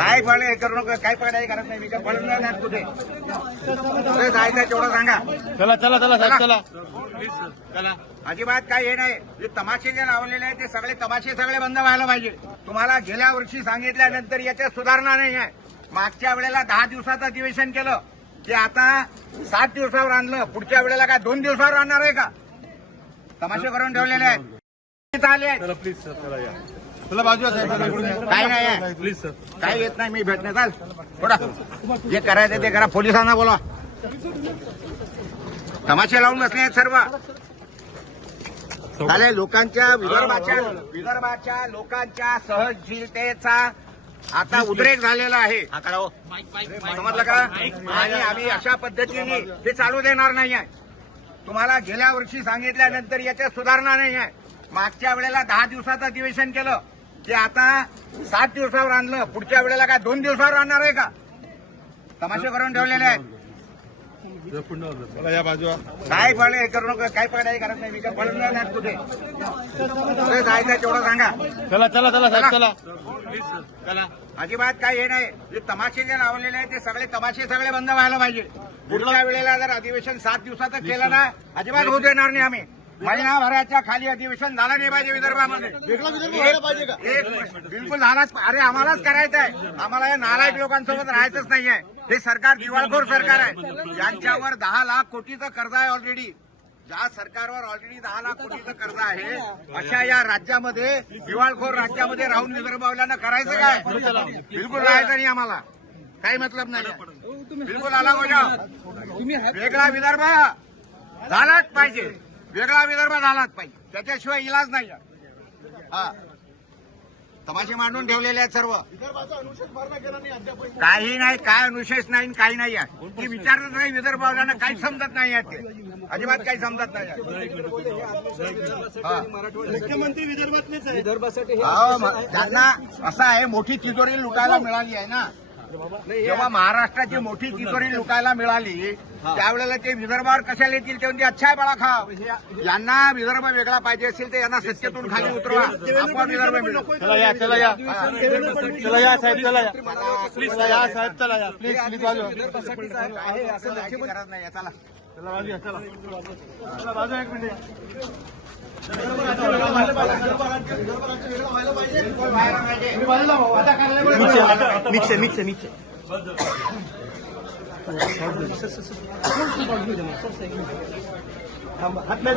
काय फळ हे करू नका, काय फळ करत नाही मी, काय पळून नाही कुठे जायचं तेवढं सांगा. चला चला चला साहेब चला चला. अजिबात काही हे नाही. जे तमाशे जे लावलेले आहेत ते सगळे तमाशे सगळे बंद व्हायला पाहिजे. तुम्हाला गेल्या वर्षी सांगितल्यानंतर याच्यात सुधारणा नाही आहे. मागच्या वेळेला 10 दिवसाचं अधिवेशन केलं की आता 7 दिवसावर आणलं. पुढच्या वेळेला काय 2 दिवसावर आणणार आहे का? तमाशे करून ठेवलेले आहेत. आले आहेत. चला प्लीज सर चला या चला बाजूला साहेब काय नाही आहे. प्लीज सर काय येत नाही मी भेटणे. चाल थोडा जे करायचं ते करा. पोलिसांना बोला. तमाशे लावून बसले आहेत सर्व. झाले लोकांच्या विदर्भाच्या लोकांच्या सहनशीलतेचा आता उद्रेक झालेला आहे. समजलं का? आणि आम्ही अशा पद्धतीने हे चालू देणार नाही आहे. तुम्हाला गेल्या वर्षी सांगितल्यानंतर याच्यात सुधारणा नाही आहे. मागच्या वेळेला 10 दिवसाचं अधिवेशन केलं की आता 7 दिवसावर आणलं. पुढच्या वेळेला काय 2 दिवसावर आणणार आहे का? तमाशे करून ठेवलेले आहेत. चला या बाजूला काय फळ हे करू नका, काय फळ करत नाही मी, काय पळून नाही कुठे जायचं तेवढं सांगा. चला चला चला साहेब चला चला अजिबात काही हे नाही. जे तमाशे जे लावलेले आहेत ते सगळे तमाशे सगळे बंद व्हायला पाहिजे. पुढच्या वेळेला जर अधिवेशन 7 दिवसाचं केलं ना, अजिबात होऊ देणार नाही आम्ही. महिनाभराच्या खाली अधिवेशन झालं नाही पाहिजे विदर्भामध्ये. बिलकुल झालाच. अरे आम्हालाच करायचं आहे. आम्हाला या नालायक लोकांसोबत राहायचंच नाही आहे. हे सरकार दिवाळखोर सरकार आहे. यांच्यावर 10 लाख कोटीचं कर्ज आहे ऑलरेडी. ज्या सरकारवर ऑलरेडी 10 लाख कोटीचं कर्ज आहे अशा या राज्यामध्ये दिवाळखोर राज्यामध्ये राहून विदर्भावल्यांना करायचं काय? बिलकुल राहायचं नाही आम्हाला. काही मतलब नाही. बिलकुल आला गोजा. वेगळा विदर्भ झालाच पाहिजे. वेगळा विदर्भ झालाच पाहिजे. त्याच्याशिवाय इलाज नाही. हा तमाशे मांडून ठेवलेले आहेत सर्व. काही नाही. काय अनुशेष नाही काही नाही आहे. ती विचारत नाही विदर्भावल्यांना. काहीच समजत नाही आहे. ते अजिबात काही समजत नाही. मुख्यमंत्री विदर्भातलेच आहे. विदर्भासाठी त्यांना असं आहे मोठी तिजोरी लुटायला मिळाली आहे ना. जेव्हा महाराष्ट्राची मोठी तिजोरी लुटायला मिळाली त्यावेळेला ते विदर्भावर कशाला येतील? ते म्हणजे अच्छा आहे बळा खाव. यांना विदर्भ वेगळा पाहिजे असेल तर यांना सत्तेतून खाली उतरवा. आपण विदर्भ मिळू. चला या चला या चला या साहेब चला या चला या साहेब चला या प्लीज प्लीज बाजूला आहे असं गरज नाही. चला चला बाजूला चला चला बाजूला 1 मिनिट नीचे हाथ में